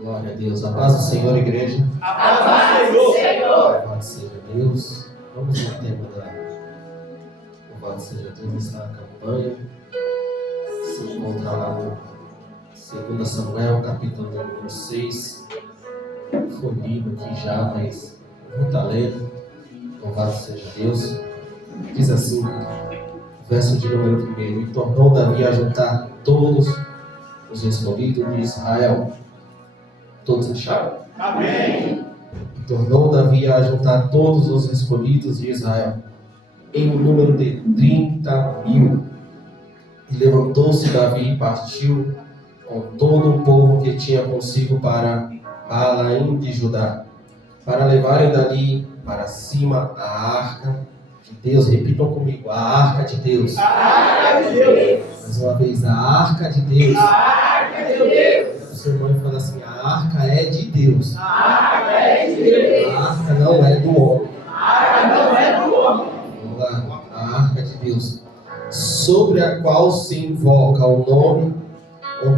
Glória a Deus. A paz do Senhor, igreja. A paz do Senhor. Louvado seja Deus. Vamos no tema da Louvado seja Deus nessa campanha. Se encontrar lá no 2 Samuel, capítulo número 6. Foi lido aqui já, mas vou estar lendo. Louvado seja Deus. Diz assim, verso de número 1. E tornou Davi a juntar todos os escolhidos de Israel. Todos acharam? Amém. E tornou Davi a juntar todos os escolhidos de Israel, em um número de 30.000. E levantou-se Davi e partiu com todo o povo que tinha consigo para Balaim de Judá, para levarem dali para cima a arca de Deus. Repitam comigo, a arca de Deus. A arca de Deus. Mais uma vez, a arca de Deus. A arca de Deus. O seu irmão fala assim, a arca é de Deus. A arca é de Deus. A arca não é do homem. A arca não é do homem. Vamos lá, a arca de Deus, sobre a qual se invoca o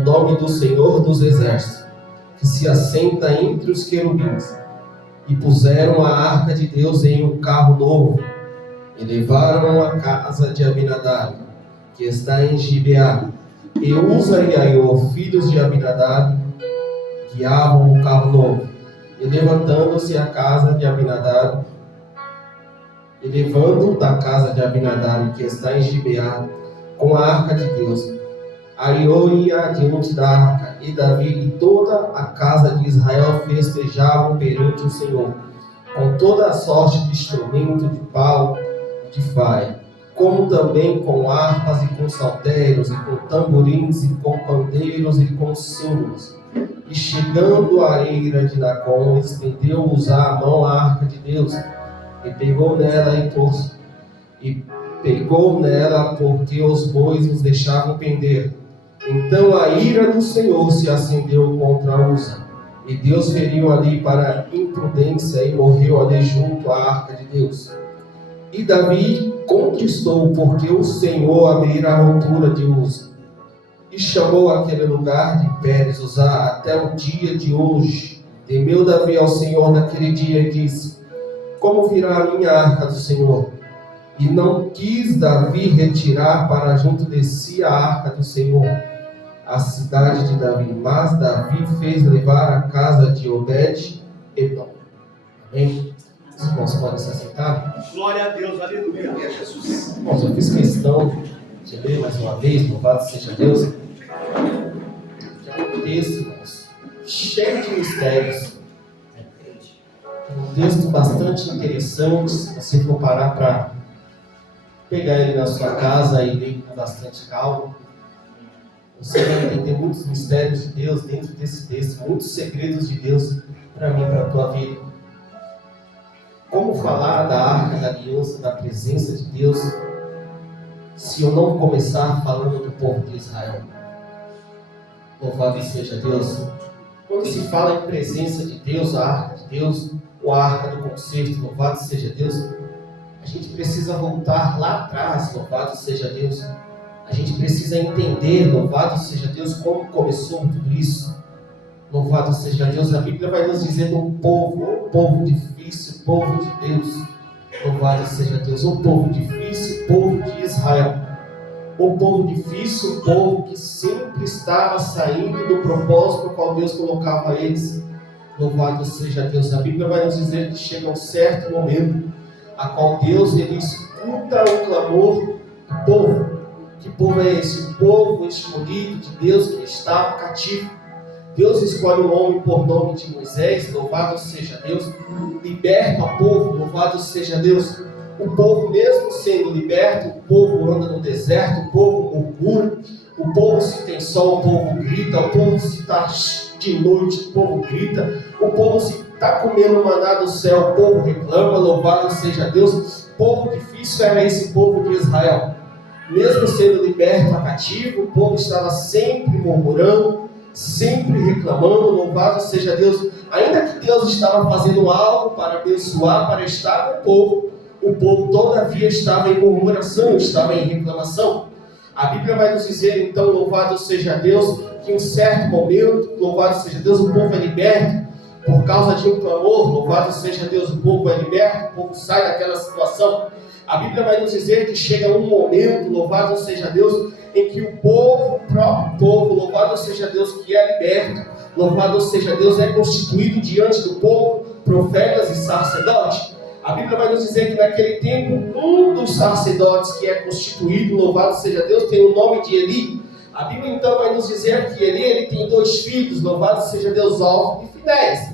nome do Senhor dos Exércitos, que se assenta entre os querubins. E puseram a arca de Deus em um carro novo, e levaram a casa de Abinadab, que está em Gibeá. E Uza e Aiô, filhos de Abinadab, guiavam o carro novo. E levantando-se a casa de Abinadab, e levando da casa de Abinadab, que está em Gibeá, com a arca de Deus, Aiô ia adiante da arca, e Davi e toda a casa de Israel festejavam perante o Senhor, com toda a sorte de instrumento de pau e de faia, como também com harpas e com saltérios, e com tamborins, e com pandeiros, e com símbolos. E chegando à eira de Nacon, estendeu Uzá a mão à arca de Deus, e pegou nela porque os bois os deixavam pender. Então a ira do Senhor se acendeu contra Uza, e Deus feriu ali para imprudência, e morreu ali junto à arca de Deus. E Davi contristou, porque o Senhor abrira a ruptura de Uza, e chamou aquele lugar de Pérez Uzá até o dia de hoje. Temeu Davi ao Senhor naquele dia e disse: como virá a minha arca do Senhor? E não quis Davi retirar para junto de si a arca do Senhor, a cidade de Davi, mas Davi fez levar a casa de Obed-edom. Amém? Os irmãos podem se assentar? Glória a Deus, aleluia. Jesus. Irmãos, eu fiz questão de ler mais uma vez, louvado seja Deus, que é um texto, irmãos, cheio de mistérios. Um texto bastante interessante, se você for parar para pegar ele na sua casa e ler com bastante calma. Você vai entender muitos mistérios de Deus dentro desse texto, muitos segredos de Deus para mim, para a tua vida. Como falar da arca da aliança, da presença de Deus, se eu não começar falando do povo de Israel? Louvado seja Deus. Quando se fala em presença de Deus, a arca de Deus, ou a arca do concerto, louvado seja Deus, a gente precisa voltar lá atrás, louvado seja Deus. A gente precisa entender, louvado seja Deus, como começou tudo isso. Louvado seja Deus. A Bíblia vai nos dizer um povo difícil, povo de Deus. Louvado seja Deus. Um povo difícil, povo de Israel. Um povo difícil, um povo que sempre estava saindo do propósito ao qual Deus colocava eles. Louvado seja Deus. A Bíblia vai nos dizer que chega um certo momento a qual Deus ele escuta o clamor do povo. Que povo é esse? O povo escolhido de Deus que estava cativo. Deus escolhe um homem por nome de Moisés, louvado seja Deus. Liberta o povo, louvado seja Deus. O povo mesmo sendo liberto, o povo anda no deserto, o povo murmura, o povo se tem sol, o povo grita, o povo se está de noite, o povo grita, o povo se está comendo maná do céu, o povo reclama, louvado seja Deus. Povo difícil era esse povo de Israel. Mesmo sendo liberto a cativo, o povo estava sempre murmurando, sempre reclamando, louvado seja Deus. Ainda que Deus estava fazendo algo para abençoar, para estar com o povo todavia estava em murmuração, estava em reclamação. A Bíblia vai nos dizer então, louvado seja Deus, que em um certo momento, louvado seja Deus, o povo é liberto por causa de um clamor, louvado seja Deus, o povo é liberto, o povo sai daquela situação. A Bíblia vai nos dizer que chega um momento, louvado seja Deus, em que o povo, o próprio povo, louvado seja Deus, que é liberto, louvado seja Deus, é constituído diante do povo, profetas e sacerdotes. A Bíblia vai nos dizer que naquele tempo, um dos sacerdotes que é constituído, louvado seja Deus, tem o nome de Eli. A Bíblia então vai nos dizer que ele tem 2 filhos, louvado seja Deus, Ofni e Finéias.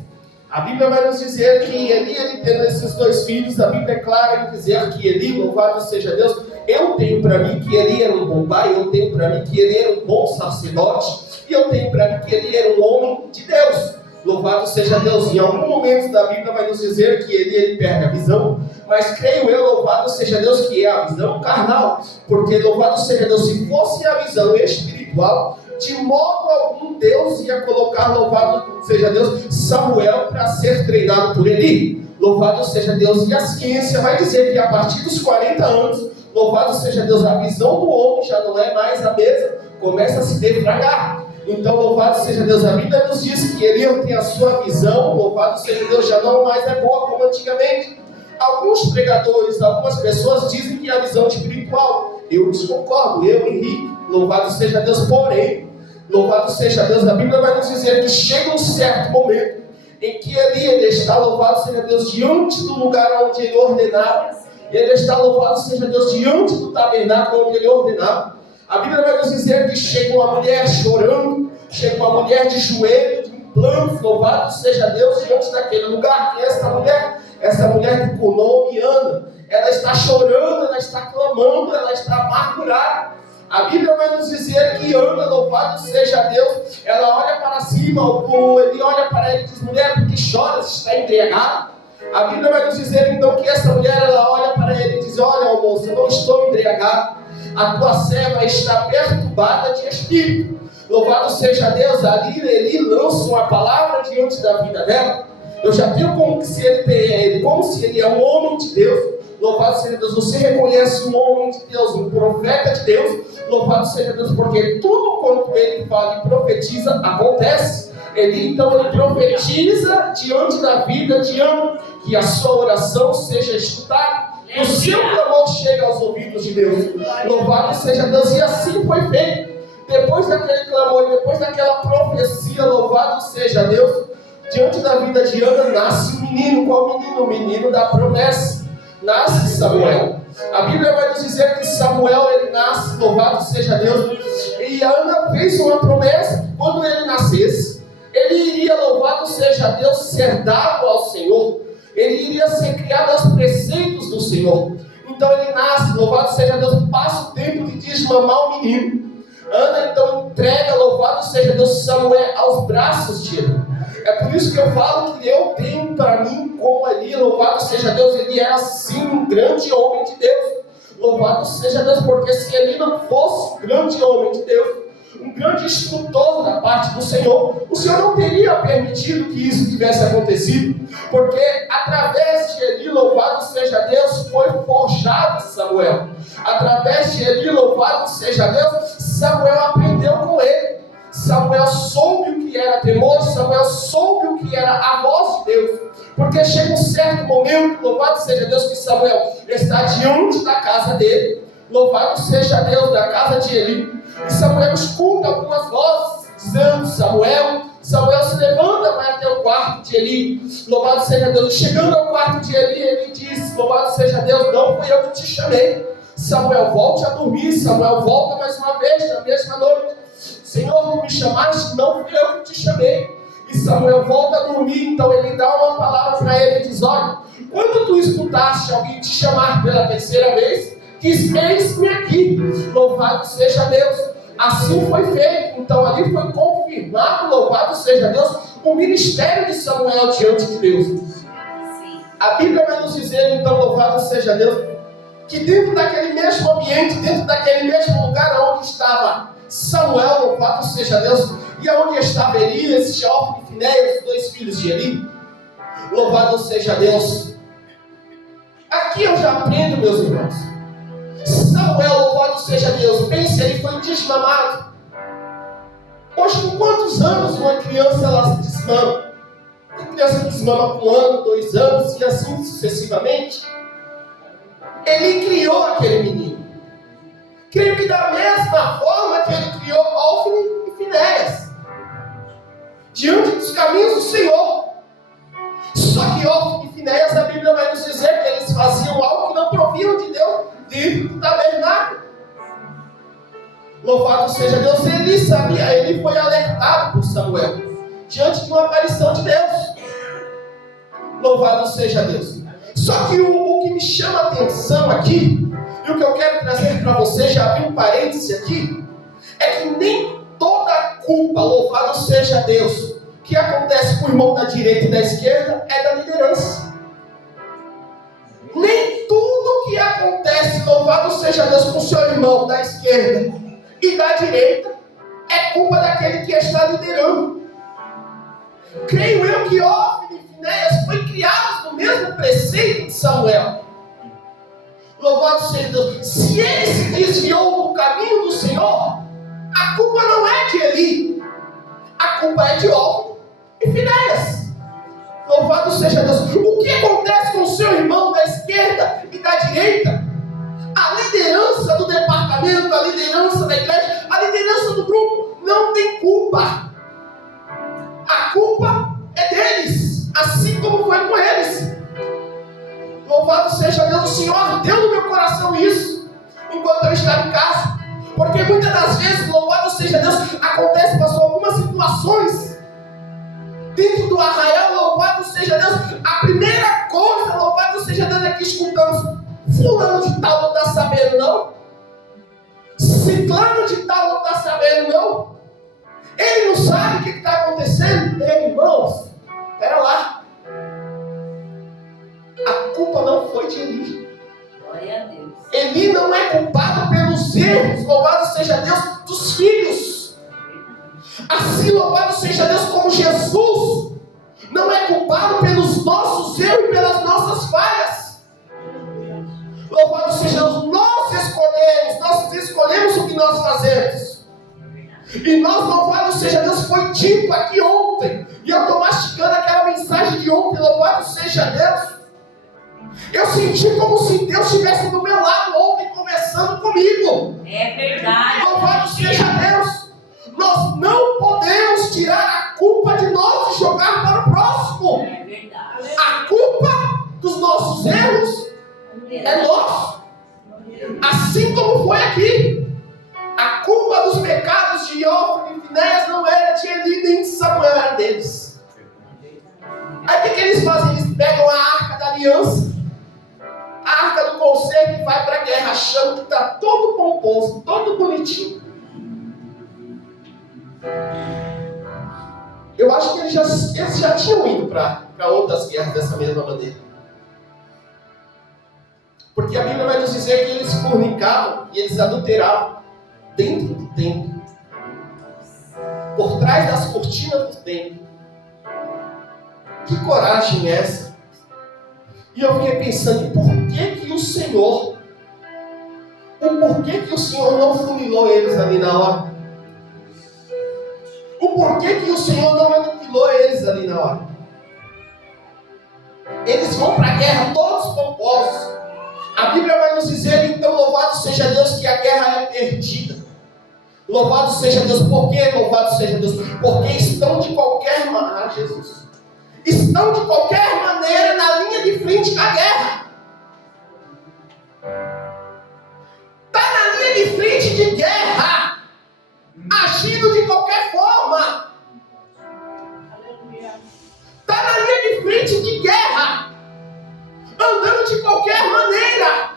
A Bíblia vai nos dizer que Eli tendo esses 2 filhos, a Bíblia é clara em dizer que Eli, louvado seja Deus, eu tenho para mim que Eli era um bom pai, eu tenho para mim que ele era um bom sacerdote, e eu tenho para mim que ele era um homem de Deus. Louvado seja Deus. Em algum momento da Bíblia vai nos dizer que ele perde a visão, mas creio eu, louvado seja Deus, que é a visão carnal, porque louvado seja Deus, se fosse a visão espiritual, de modo algum Deus ia colocar, louvado seja Deus, Samuel para ser treinado por Eli. Louvado seja Deus. E a ciência vai dizer que a partir dos 40 anos, louvado seja Deus, a visão do homem já não é mais a mesma, começa a se defragar. Então, louvado seja Deus, a Bíblia nos diz que Eli tem a sua visão, louvado seja Deus, já não mais é boa como antigamente. Alguns pregadores, algumas pessoas dizem que é a visão espiritual. Eu desconcordo, eu, Henrique, louvado seja Deus, porém, louvado seja Deus, a Bíblia vai nos dizer que chega um certo momento em que ele está, louvado seja Deus, diante do lugar onde ele ordenava, ele está, louvado seja Deus, diante do tabernáculo onde ele ordenava. A Bíblia vai nos dizer que chega uma mulher chorando, chega uma mulher de joelho, de plantos, louvado seja Deus, diante daquele lugar. Que é essa mulher? Essa mulher que com o nome Ana, ela está chorando, ela está clamando, ela está amargurada. A Bíblia vai nos dizer que Ana, louvado seja Deus, ela olha para cima, ele olha para ele e diz: mulher, por que choras? Está embriagada? A Bíblia vai nos dizer então que essa mulher, ela olha para ele e diz: olha, moço, eu não estou embriagada, a tua serva está perturbada de espírito. Louvado seja Deus. Ali ele lança uma palavra diante da vida dela. Eu já vi como se ele é um homem de Deus. Louvado seja Deus. Você reconhece um homem de Deus, um profeta de Deus. Louvado seja Deus, porque tudo quanto ele fala e profetiza acontece. Ele profetiza diante da vida de Ana, que a sua oração seja escutada, o seu clamor chega aos ouvidos de Deus. Louvado seja Deus. E assim foi feito. Depois daquele clamor, depois daquela profecia, louvado seja Deus, diante da vida de Ana nasce um menino. Qual menino? O menino da promessa. Nasce Samuel. A Bíblia vai nos dizer que Samuel, ele nasce, louvado seja Deus. E Ana fez uma promessa: quando ele nascesse, ele iria, louvado seja Deus, ser dado ao Senhor. Ele iria ser criado aos preceitos do Senhor. Então ele nasce, louvado seja Deus, passa o tempo de desmamar o menino. Ana então entrega, louvado seja Deus, Samuel aos braços de Eli. É por isso que eu falo que eu tenho para mim como Eli, louvado seja Deus, ele era sim um grande homem de Deus. Louvado seja Deus, porque se Eli não fosse um grande homem de Deus, um grande instrutor da parte do Senhor, o Senhor não teria permitido que isso tivesse acontecido, porque através de Eli, louvado seja Deus, foi forjado Samuel. Através de Eli, louvado seja Deus, Samuel aprendeu com ele. Samuel soube o que era temor, Samuel soube o que era a voz de Deus, porque chega um certo momento, louvado seja Deus, que Samuel está diante da casa dele, louvado seja Deus, da casa de Eli. E Samuel escuta algumas vozes dizendo: Samuel se levanta, vai até o quarto de Eli. Louvado seja Deus. E chegando ao quarto de Eli, ele diz: louvado seja Deus, não fui eu que te chamei. Samuel, volte a dormir. Samuel volta mais uma vez na mesma noite: Senhor, tu me chamaste, não fui eu que te chamei. E Samuel volta a dormir. Então ele dá uma palavra para ele e diz: olha, quando tu escutaste alguém te chamar pela terceira vez, diz: eis-me aqui. Louvado seja Deus. Assim foi feito. Então ali foi confirmado, louvado seja Deus, o ministério de Samuel diante de Deus. A Bíblia vai nos dizer, então, louvado seja Deus, que dentro daquele mesmo ambiente, dentro daquele mesmo lugar onde estava Samuel, louvado seja Deus, e onde estava Elias, Ofni e Finéias, os 2 filhos de Eli, louvado seja Deus. Aqui eu já aprendo, meus irmãos. Samuel, louvado seja Deus, pense, ele foi desmamado. Hoje, com quantos anos uma criança ela se desmama? Tem criança que desmama com 1 ano, 2 anos e assim sucessivamente. Ele criou aquele menino. Creio que da mesma forma que ele criou Hófni e Finéias, diante dos caminhos do Senhor. Só que Hófni e Finéias, a Bíblia vai nos dizer que eles faziam algo que não proviam de Deus, dentro do tabernáculo. Louvado seja Deus, ele sabia, ele foi alertado por Samuel, diante de uma aparição de Deus. Louvado seja Deus. Só que o que me chama a atenção aqui, e o que eu quero trazer para você, já abri um parêntese aqui, é que nem toda culpa, louvado seja Deus, que acontece com o irmão da direita e da esquerda, é da liderança. Nem tudo que acontece, louvado seja Deus, com o seu irmão da esquerda e da direita, é culpa daquele que está liderando. Creio eu que Hófni e Finéias foi criados no mesmo preceito de Samuel. Louvado seja Deus. Se ele se desviou do caminho do Senhor, a culpa não é de Eli, a culpa é de Hófni e Finéias. Louvado seja Deus. O que acontece com o seu irmão da esquerda e da direita? A liderança do departamento, a liderança da igreja, a liderança do grupo não tem culpa. A culpa é deles, assim como foi com eles. Louvado seja Deus. O Senhor deu no meu coração isso enquanto eu estava em casa, porque muitas das vezes, louvado seja Deus, acontece, passou algumas situações dentro do arraial, louvado seja Deus. A primeira coisa, louvado seja Deus, é que escutamos: fulano de tal não está sabendo não, ciclano de tal não está sabendo não, ele não sabe o que está acontecendo. Ei, irmãos, espera lá, a culpa não foi de Eli. Glória a Deus. Eli não é culpado pelos erros, louvado seja Deus, dos filhos. Assim, louvado seja Deus, como Jesus não é culpado pelos nossos erros e pelas nossas falhas. Louvado seja Deus, nós escolhemos o que nós fazemos. E nós, louvado seja Deus, foi dito aqui ontem, e eu estou mastigando aquela mensagem de ontem, louvado seja Deus. Eu senti como se Deus estivesse do meu lado ontem conversando comigo. É verdade. Louvado seja Deus. Nós não podemos tirar a culpa de nós e jogar para o próximo. É verdade. A culpa dos nossos erros é nossa. Assim como foi aqui. A culpa dos pecados de Hófni e Finéias não era de Eli nem de Samuel, era deles. Aí o que eles fazem? Eles pegam a arca da aliança, a arca do conselho, e vai para a guerra achando que está todo pomposo, todo bonitinho. Eu acho que eles já tinham ido para outras guerras dessa mesma maneira. Porque a Bíblia vai nos dizer que eles fornicavam e eles adulteravam dentro do templo, por trás das cortinas do templo. Que coragem é essa? E eu fiquei pensando, por que o Senhor não funilou eles ali na hora? O porquê que o Senhor não aniquilou eles ali na hora? Eles vão para a guerra todos pomposos. A Bíblia vai nos dizer, então, louvado seja Deus, que a guerra é perdida. Louvado seja Deus. Por quê? Louvado seja Deus. Porque estão de qualquer maneira, Jesus. Estão de qualquer maneira na linha de frente da guerra. Está na linha de frente de guerra, agindo de qualquer forma. Está na linha de frente de guerra, andando de qualquer maneira.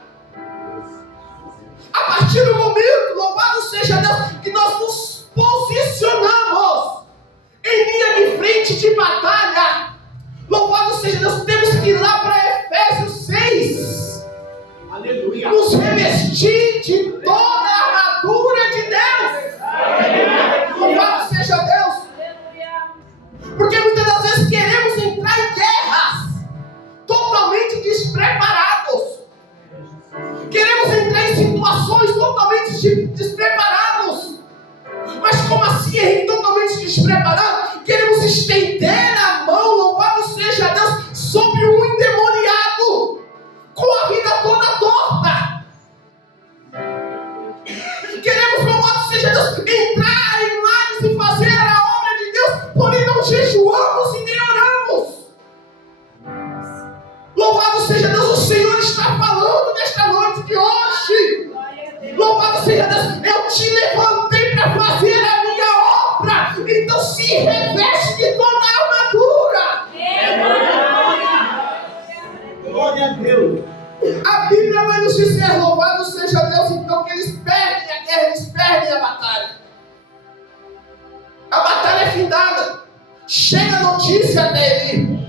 A partir do momento, louvado seja Deus, que nós nos posicionamos em linha de frente de batalha, louvado seja Deus, temos que ir lá para Efésios 6. Aleluia. Nos revestir de toda a armadura de Deus. Aleluia. Louvado seja Deus. Porque muitas das vezes queremos entrar em guerras totalmente despreparados. Queremos entrar em situações totalmente despreparados. Mas como assim, Henrique, totalmente estender a mão, louvado seja Deus, sobre um endemoniado, com a vida toda torta. Queremos, louvado seja Deus, entrar em lares e fazer a obra de Deus, porém não jejuamos e nem oramos. Louvado seja Deus, o Senhor está falando nesta noite de hoje. Louvado seja Deus, eu te levantei para fazer a minha obra, então se reveste de toda a armadura. Glória a Deus. A Bíblia vai nos dizer, louvado seja Deus, então que eles perdem a guerra, eles perdem a batalha. A batalha é findada. Chega a notícia até ele.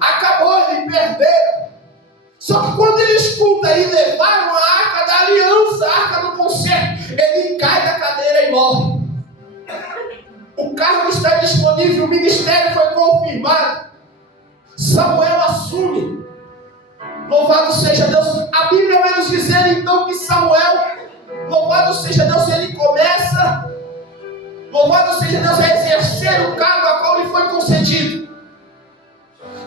Acabou, ele perdeu. Só que quando ele escuta e levaram a arca da aliança, a arca do concerto, ele cai da cadeira e morre. O cargo está disponível, o ministério foi confirmado. Samuel assume. Louvado seja Deus. A Bíblia vai nos dizer então que Samuel, louvado seja Deus, ele começa, louvado seja Deus, a exercer o cargo a qual lhe foi concedido.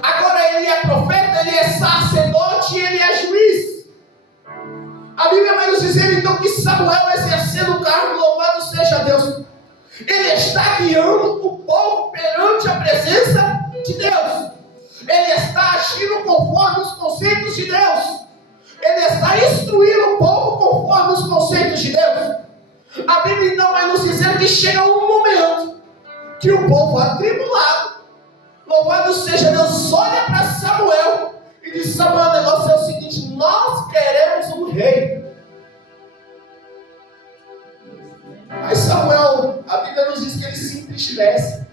Agora ele é profeta, ele é sacerdote e ele é juiz. A Bíblia vai nos dizer então que Samuel, exercendo o cargo, louvado seja Deus, ele está guiando o povo perante a presença de Deus. Ele está agindo conforme os conceitos de Deus. Ele está instruindo o povo conforme os conceitos de Deus. A Bíblia então vai nos dizer que chega um momento que o povo atribulado, louvado seja Deus, olha para Samuel e diz: Samuel, o negócio é o seguinte, nós queremos um rei. Mas Samuel, a Bíblia nos diz que ele se entristece.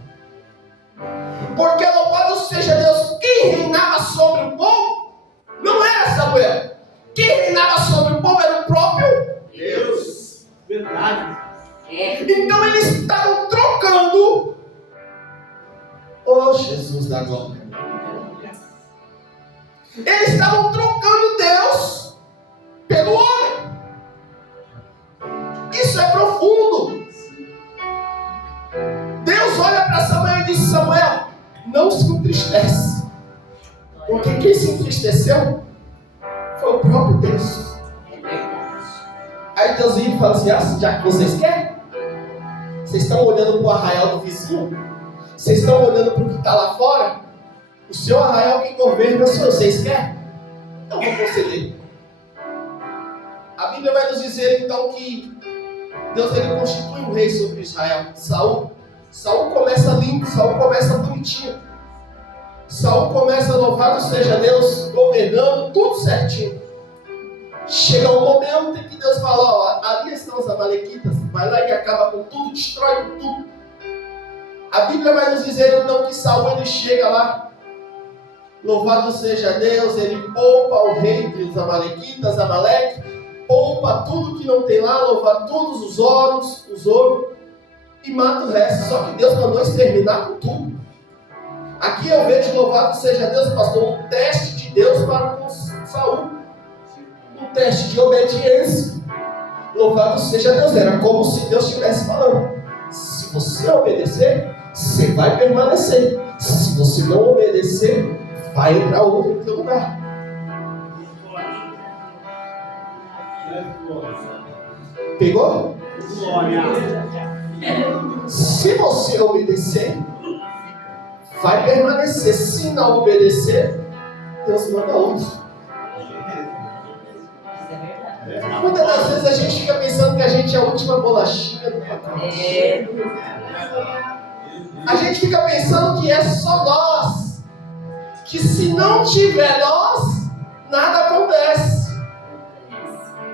Porque louvado seja Deus, quem reinava sobre o povo não era Samuel. Quem reinava sobre o povo era o próprio Deus. Verdade. Então eles estavam trocando. Oh Jesus da glória. Eles estavam trocando Deus pelo homem. Isso é profundo. Deus olha para Samuel e diz: Samuel, não se entristece. Porque quem se entristeceu foi o próprio Deus. Aí Deusinho fala assim: ah, já que vocês querem, vocês estão olhando para o arraial do vizinho, vocês estão olhando para o que está lá fora, o seu arraial que governa sou eu, vocês querem? Então vou conceder. A Bíblia vai nos dizer então que Deus ele constitui um rei sobre Israel. Saul começa limpo, Saul começa bonitinho. Saul começa, louvado seja Deus, governando tudo certinho. Chega um momento em que Deus fala: ó, ali estão os amalequitas, vai lá e acaba com tudo, destrói com tudo. A Bíblia vai nos dizer então que Saul ele chega lá, louvado seja Deus, ele poupa o rei dos amalequitas, Amaleque, poupa tudo que não tem lá, louva todos os ouros, e mata o resto. Só que Deus mandou exterminar com tudo. Aqui eu vejo, louvado seja Deus, pastor, um teste de Deus para com Saul. Um teste de obediência. Louvado seja Deus. Era como se Deus estivesse falando: se você obedecer, você vai permanecer. Se você não obedecer, vai entrar outro em teu lugar. Pegou? Glória. Se você obedecer, vai permanecer. Se não obedecer, Deus manda outro. Muitas das vezes a gente fica pensando que a gente é a última bolachinha do pacote. A gente fica pensando que é só nós, que se não tiver nós, nada acontece.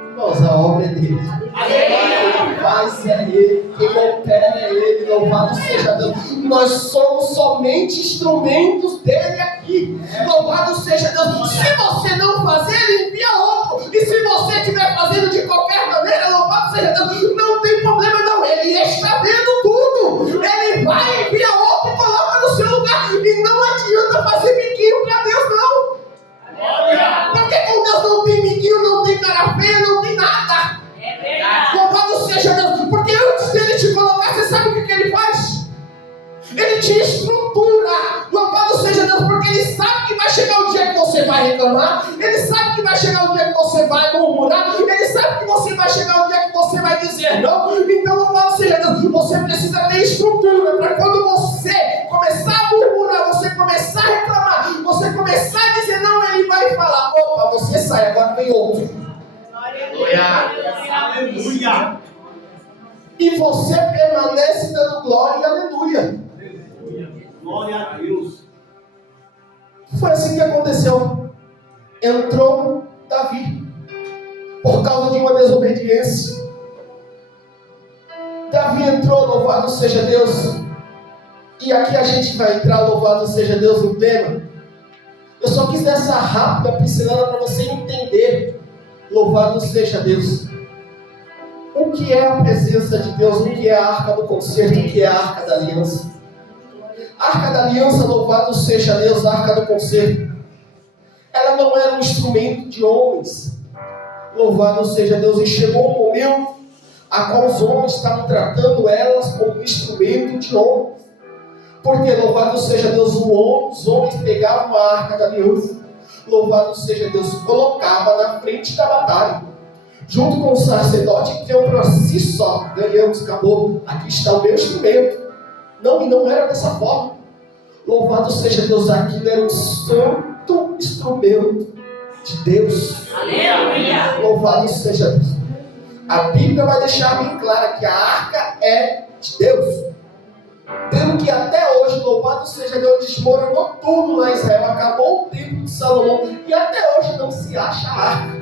Irmãos, a obra é dele. Quem faz é ele, quem opera é ele. Louvado seja Deus. Nós somos somente instrumentos dele aqui. Louvado seja Deus. Se você não fazer, ele envia outro. E se você estiver fazendo de qualquer maneira, louvado seja Deus, não tem problema não. Ele está vendo tudo. Ele vai enviar outro e coloca no seu lugar. E não adianta fazer biquinho para Deus não. Porque com Deus não tem biquinho, não tem cara feia, não tem nada. Louvado seja Deus. Porque antes dele te colocar, você sabe o que ele faz? Ele te estrutura. vai chegar um dia que você vai dizer não. Então, louvado seja Deus, você precisa ter estrutura para quando você começar a murmurar, você começar a reclamar, você começar a dizer não, ele vai falar: opa, você sai, agora vem outro. Aleluia. E você permanece dando glória e aleluia. Glória a Deus. Foi assim que aconteceu. Entrou Davi, por causa de uma desobediência. Davi entrou, louvado seja Deus. E aqui a gente vai entrar, louvado seja Deus, no tema. Eu só quis dar essa rápida pincelada para você entender, louvado seja Deus, o que é a presença de Deus, o que é a arca do concerto, o que é a arca da aliança. A arca da aliança, louvado seja Deus, a arca do concerto, ela não era um instrumento de homens, louvado seja Deus, e chegou um momento a qual os homens estavam tratando elas como um instrumento de homens. Porque, louvado seja Deus, os homens pegavam a arca da aliança, louvado seja Deus, colocava na frente da batalha, junto com o sacerdote, que deu para si só: ganhamos, acabou, aqui está o meu instrumento. Não, e não era dessa forma. Louvado seja Deus, aquilo era um santo instrumento de Deus. Aleluia. Louvado seja Deus. A Bíblia vai deixar bem clara que a arca é de Deus. Tendo que até hoje, louvado seja Deus, desmoronou tudo lá em Israel, acabou o templo de Salomão, e até hoje não se acha a arca.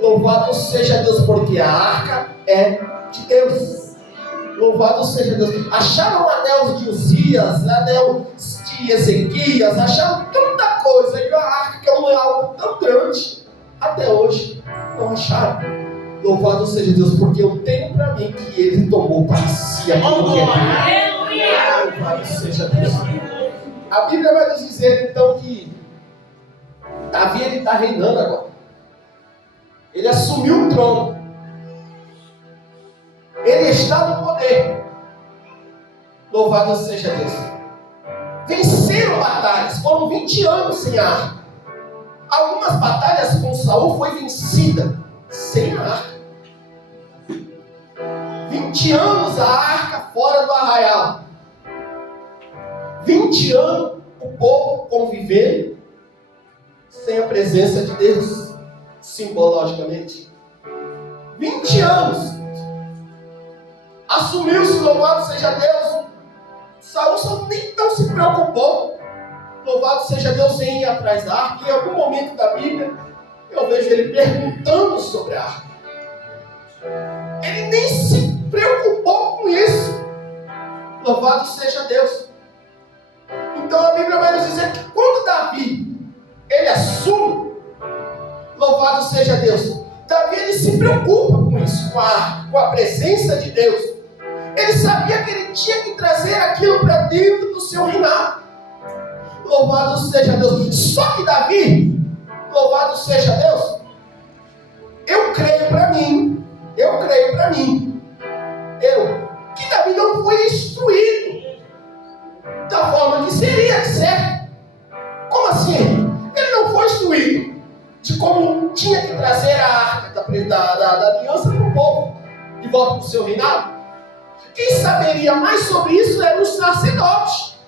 Louvado seja Deus, porque a arca é de Deus. Louvado seja Deus. Acharam anel de Uzias, anel de Ezequias, acharam tanta coisa, e a arca, que é algo tão grande, até hoje não acharam. Louvado seja Deus, porque eu tenho para mim que ele tomou para si aquilo que é dele. Louvado seja Deus. A Bíblia vai nos dizer então que Davi, ele está reinando agora. Ele assumiu o trono. Ele está no poder. Louvado seja Deus. Venceram batalhas. Foram 20 anos sem a arca. Algumas batalhas com Saul foi vencida sem a arca. 20 anos a arca fora do arraial. 20 anos o povo convivendo sem a presença de Deus, simbologicamente. 20 anos. Assumiu-se, louvado seja Deus. Saul só nem tão se preocupou, louvado seja Deus, em ir atrás da arca. Em algum momento da Bíblia, eu vejo ele perguntando sobre a arca. Ele nem se preocupou com isso. Louvado seja Deus. Então a Bíblia vai nos dizer que quando Davi, ele assume, louvado seja Deus, Davi, ele se preocupa com isso, com a presença de Deus. Ele sabia que ele tinha que trazer aquilo para dentro do seu reinado. Louvado seja Deus. Só que Davi, louvado seja Deus, eu creio para mim, que Davi não foi instruído da forma que seria certo. Como assim? Ele não foi instruído de como tinha que trazer a arca da aliança para o povo de volta para o seu reinado. Quem saberia mais sobre isso era o sacerdote.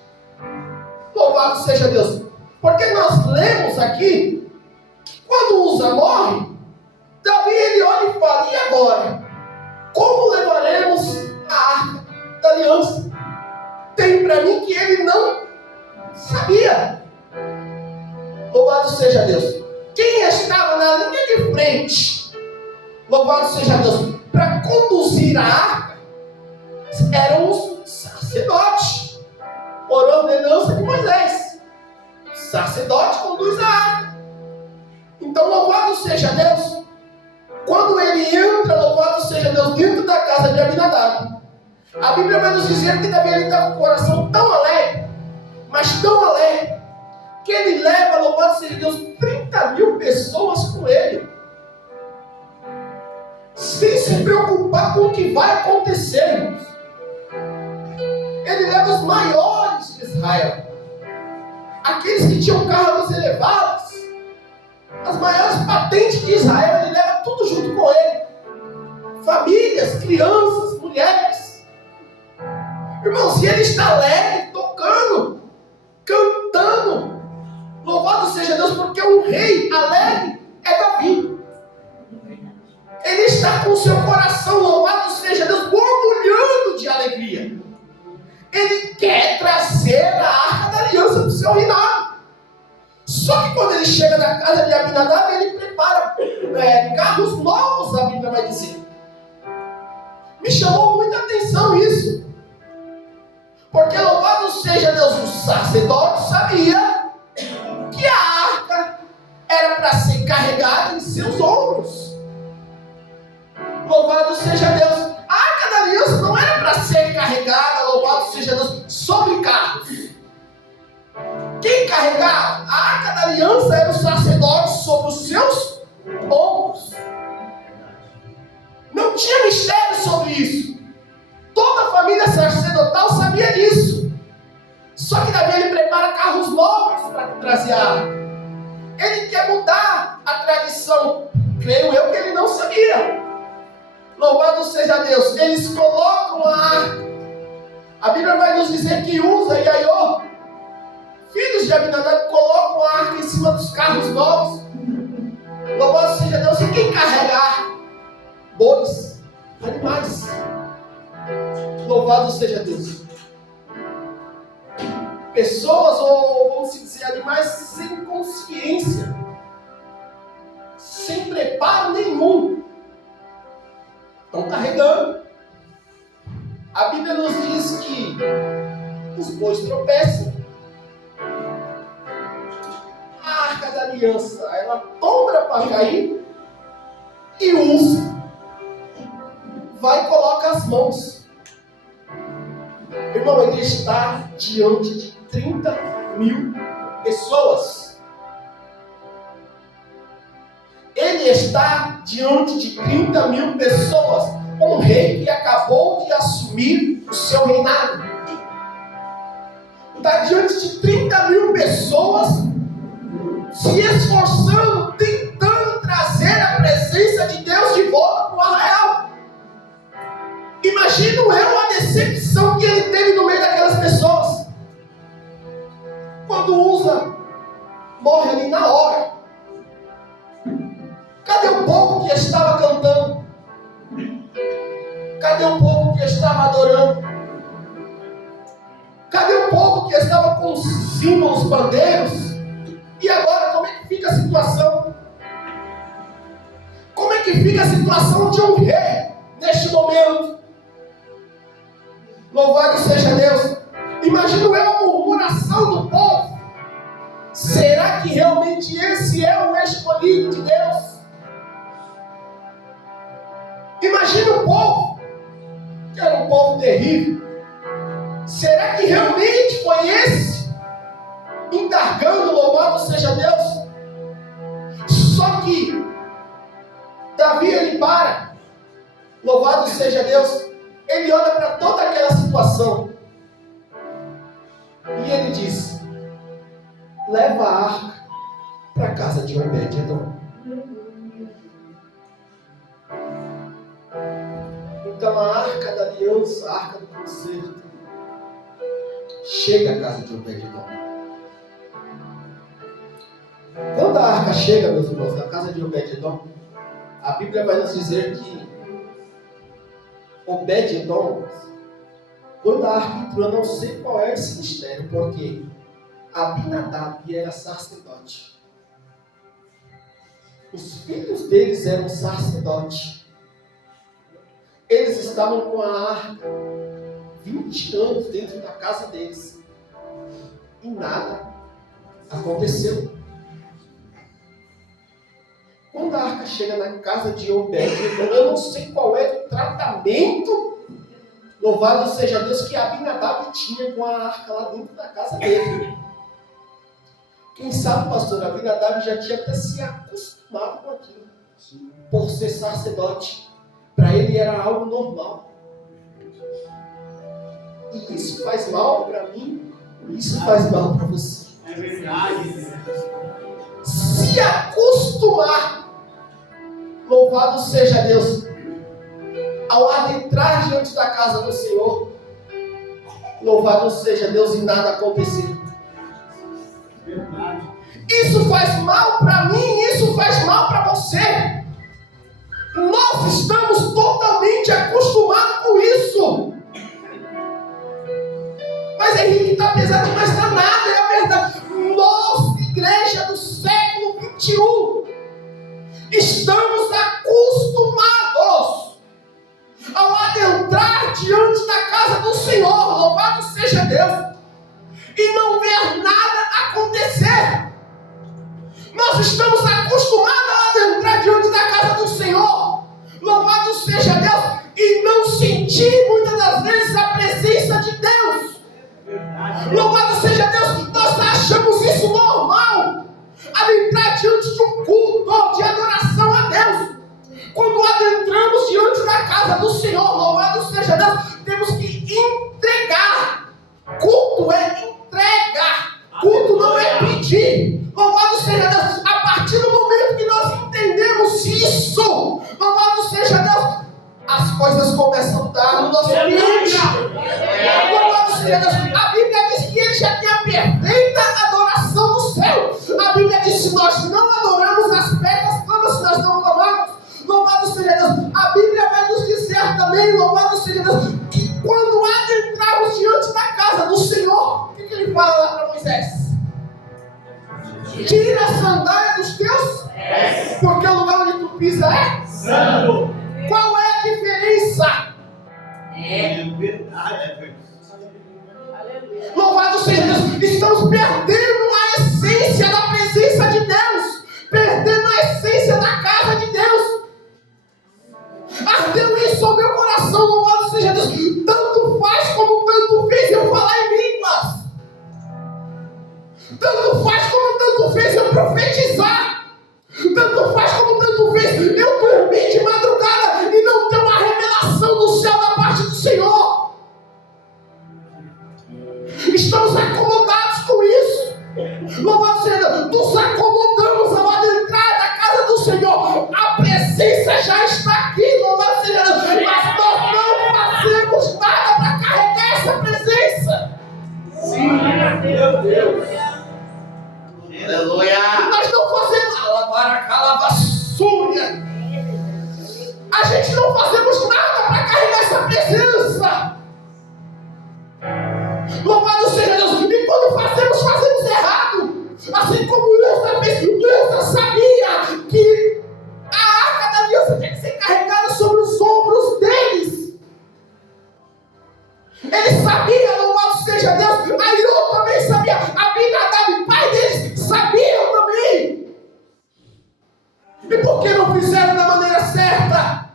Louvado seja Deus. Porque nós lemos aqui que quando Uza morre, Davi, ele olha e fala: e agora? Como levaremos a arca da aliança? Tem para mim que ele não sabia. Louvado seja Deus. Quem estava na linha de frente, louvado seja Deus, para conduzir a arca, eram os sacerdotes, por ordenança de Moisés. O sacerdote conduz a arca. Então, louvado seja Deus, quando ele entra, louvado seja Deus, dentro da casa de Abinadab, a Bíblia vai nos dizer que Davi está com o coração tão alegre, mas tão alegre, que ele leva, louvado seja Deus, 30.000 pessoas com ele, sem se preocupar com o que vai acontecer, irmãos. Ele leva os maiores de Israel, aqueles que tinham carros elevados, as maiores patentes de Israel, ele leva tudo junto com ele. famílias, crianças, mulheres. Irmãos, e ele está alegre, tocando, cantando. Louvado seja Deus, porque um rei alegre é Davi. Ele está com o seu coração, louvado seja Deus, borbulhando de alegria. Ele quer trazer a arca da aliança para o seu reinado. Só que quando ele chega na casa de Abinadab, ele prepara carros novos, a Bíblia vai dizer. Me chamou muita atenção isso. Porque louvado seja Deus, o sacerdote sabia que a arca era para ser carregada em seus ombros. Louvado seja Deus. A arca da aliança não era para ser carregada, louvado seja Deus, sobre carros. Quem carregava a arca da aliança era o sacerdote sobre os seus ombros. Não tinha mistério sobre isso. Toda a família sacerdotal sabia disso. Só que Davi ele prepara carros novos para trazer a arca. Ele quer mudar a tradição. Creio eu que ele não sabia. Louvado seja Deus. Eles colocam a arca. A Bíblia vai nos dizer que Uza e Aiô, filhos de Abinadab, colocam a arca em cima dos carros novos. Louvado seja Deus. E quem carrega a arca? Bois, animais. Louvado seja Deus. Pessoas, ou vamos dizer, animais sem consciência, sem preparo nenhum, estão carregando. A Bíblia nos diz que os bois tropeçam. A arca da aliança, ela tomba para cair e usa. Vai e coloca as mãos. Irmão, ele está diante de 30.000 pessoas. Ele está diante de 30.000 pessoas. Um rei que acabou de assumir o seu reinado. Está diante de 30.000 pessoas se esforçando, tentando trazer a presença de Deus de volta para o arraial. Imagino eu a decepção que ele teve no meio daquelas pessoas. Quando Uza morre ali na hora. Cadê o povo que estava cantando? Cadê o povo que estava adorando? Cadê o povo que estava com os símbolos bandeiros? E agora, como é que fica a situação? Como é que fica a situação de um rei neste momento? Louvado seja Deus. Imagino eu a murmuração do povo. Será que realmente esse é o escolhido de Deus? Imagina o povo, que era um povo terrível. Será que realmente foi esse? Indargando, louvado seja Deus. Só que Davi ele para. Louvado seja Deus. Ele olha para toda aquela situação. E ele diz: leva a arca para a casa de Obed-Edom. Então a arca da aliança, a arca do concerto, chega à casa de Obed-Edom. Quando a arca chega, meus irmãos, na casa de Obed-Edom, a Bíblia vai nos dizer que Obed-Edom, quando a arca entrou, eu não sei qual é esse mistério, porque Abinadab era sacerdote. Os filhos deles eram sacerdotes. Eles estavam com a arca 20 anos dentro da casa deles. E nada aconteceu. Quando a arca chega na casa de Obed-Edom, eu não sei qual é o tratamento, louvado seja Deus, que Abinadab tinha com a arca lá dentro da casa dele. Quem sabe, pastor, Abinadab já tinha até se acostumado com aquilo. Por ser sacerdote, para ele era algo normal. E isso faz mal para mim, isso faz mal para você. É verdade. Se acostumar, louvado seja Deus. ao adentrar diante da casa do Senhor, louvado seja Deus, e nada aconteceu. Verdade. Isso faz mal para mim, isso faz mal para você. Nós estamos totalmente acostumados com isso. Mas Henrique, está pesado, mas está nada, é a verdade. Nós, igreja do século 21, estamos acostumados ao adentrar diante da casa do Senhor, louvado seja Deus, e não ver nada acontecer. Nós estamos acostumados a adentrar diante da casa do Senhor, louvado seja Deus, e não sentir muitas das vezes a presença de Deus. Louvado seja Deus, nós achamos isso normal, adentrar diante de um culto de adoração a Deus. Quando adentramos diante da casa do Senhor, louvado seja Deus, temos que entregar. Culto é entrega, culto não é pedir. Louvado seja Deus, a partir do momento que nós entendemos isso, louvado seja Deus, as coisas começam a mudar no nosso ambiente. Louvado seja Deus, a Bíblia diz que Ele já tem a perfeita adoração no céu. A Bíblia diz que se nós não adoramos, as pedras clamam se nós não clamamos. Louvado seja Deus, a Bíblia vai nos dizer também, louvado seja Deus, que quando adentrarmos diante da casa do Senhor, o que Ele fala lá para Moisés? Tira a sandália dos teus pés, porque o lugar onde tu pisa é santo. Qual é a diferença? É verdade. Louvado seja Deus, estamos perdendo a essência da presença de Deus, perdendo a essência da casa de Deus. Ardeu isso ao meu coração, louvado seja Deus. Tanto faz como tanto fez eu falar em línguas. Tanto faz como tanto fez eu profetizar. Tanto faz como tanto fez eu dormir de madrugada e não ter uma revelação do céu da parte do Senhor. Estamos acomodados com isso. Louvado seja Deus, nos acomodamos ao adentrar da casa do Senhor. A presença já está aqui, louvado seja Deus, mas nós não fazemos nada para carregar essa presença. Sim, meu Deus. Aleluia. Nós não fazemos calavassúria. A gente não fazemos nada para carregar essa presença. Louvado seja Deus. E quando fazemos, fazemos errado. Assim como Usa fez. Usa sabia que a arca da aliança tinha que ser carregada sobre os ombros deles. Ele sabia, louvado seja Deus. Aiô também sabia. Abinadab, pai deles, sabiam também. E por que não fizeram da maneira certa?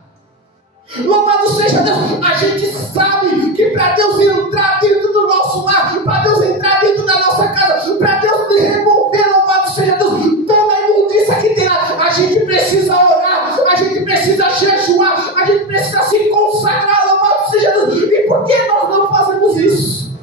Louvado seja Deus. A gente sabe que para Deus entrar dentro do nosso lar, para Deus entrar dentro da nossa casa, para Deus remover, louvado seja Deus, toda a imundícia que tem lá, a gente precisa orar, a gente precisa jejuar, a gente precisa se consagrar, louvado seja Deus. E por que nós não fazemos isso?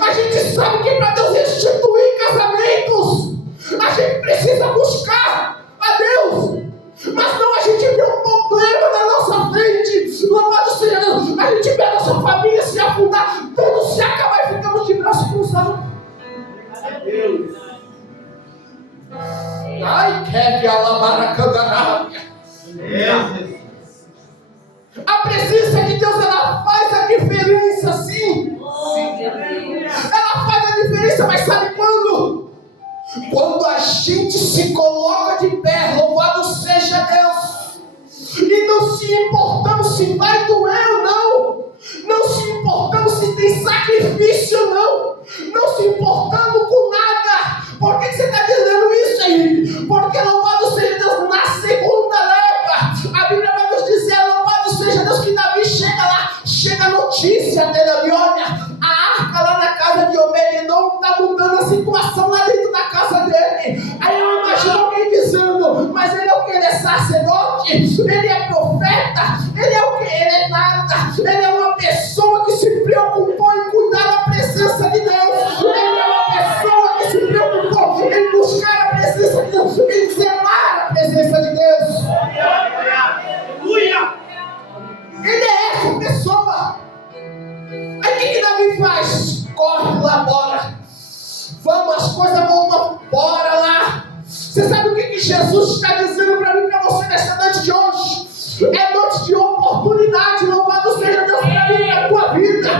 A gente sabe que para Deus restituir casamentos, a gente precisa buscar a Deus. Mas não, a gente vê um problema na nossa frente. Louvado seja Deus. A gente vê a nossa família se afundar, tudo se acabar e ficamos de braço cruzado. Ai, que alabaracandarábia. A presença de Deus, ela faz a diferença, sim. Ela faz a diferença, mas sabe quando? Quando a gente se coloca de pé, louvado seja Deus, e não se importamos se vai doer ou não, não se importamos se tem sacrifício ou não se importando com nada. Por que você está dizendo isso, Henrique? Porque louvado seja Deus, na segunda leva, a Bíblia vai nos dizer, louvado seja Deus, que Davi chega lá, chega a notícia dele ali, olha, a arca lá na casa de Obed-edom está mudando a situação lá dentro da casa dele. Aí eu imagino alguém dizendo, mas ele é o que? Ele é sacerdote? Ele é profeta? Ele é o que? Ele é nada. Ele é uma pessoa que se preocupou em cuidar da presença de Deus. Ele é uma pessoa que se preocupou em buscar a presença de Deus, em zelar a presença de Deus. que faz? Corre lá, bora. Vamos, as coisas voltam, bora lá. Você sabe o que Jesus está dizendo para mim e para você nesta noite de hoje? É noite de oportunidade, louvado seja Deus para mim e para a tua vida.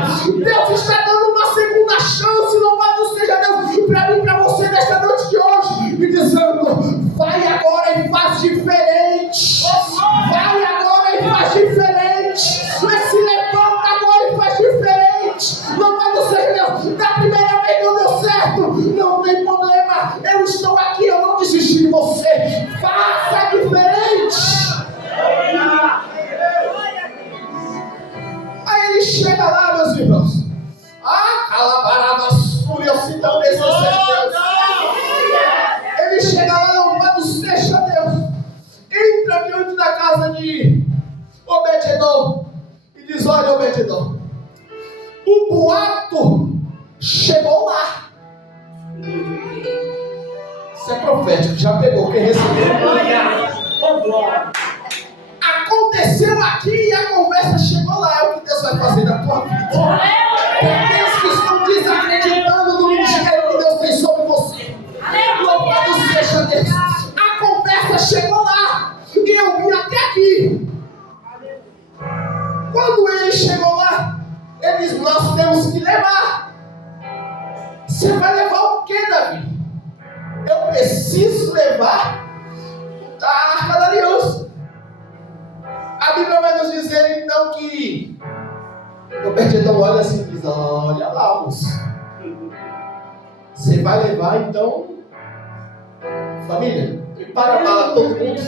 Deus está dando uma segunda chance, louvado seja Deus para mim e para você nesta noite de hoje. Me dizendo, vai agora e faz diferente. Vai agora e faz diferente. Mas se levanta agora e faz diferente. Louvado seja Deus. Da primeira vez não deu certo, não tem problema. Eu estou aqui, eu não desisti de você. Faça diferente. Aí ele chega lá, meus irmãos. Calabaraba, eu sinto a presença de Deus. Ele chega lá, louvado seja Deus. Entra diante da casa de Obed-edom e diz: olha, Obed-edom, o boato chegou lá. Isso é profético, já pegou, quem recebeu? Aconteceu aqui e a conversa chegou lá. É o que Deus vai fazer na tua vida. Para aqueles que estão desacreditando no ministério que Deus tem sobre você, louvado seja Deus. A conversa chegou lá e eu vim até aqui. Quando ele chegou lá, ele disse: nós temos que levar. Você vai levar o que, Davi? Eu preciso levar a arca da aliança. A Bíblia vai nos dizer então que Obed-edom olha assim e diz: olha lá, moço, você vai levar então, família, prepara a mala todo mundo.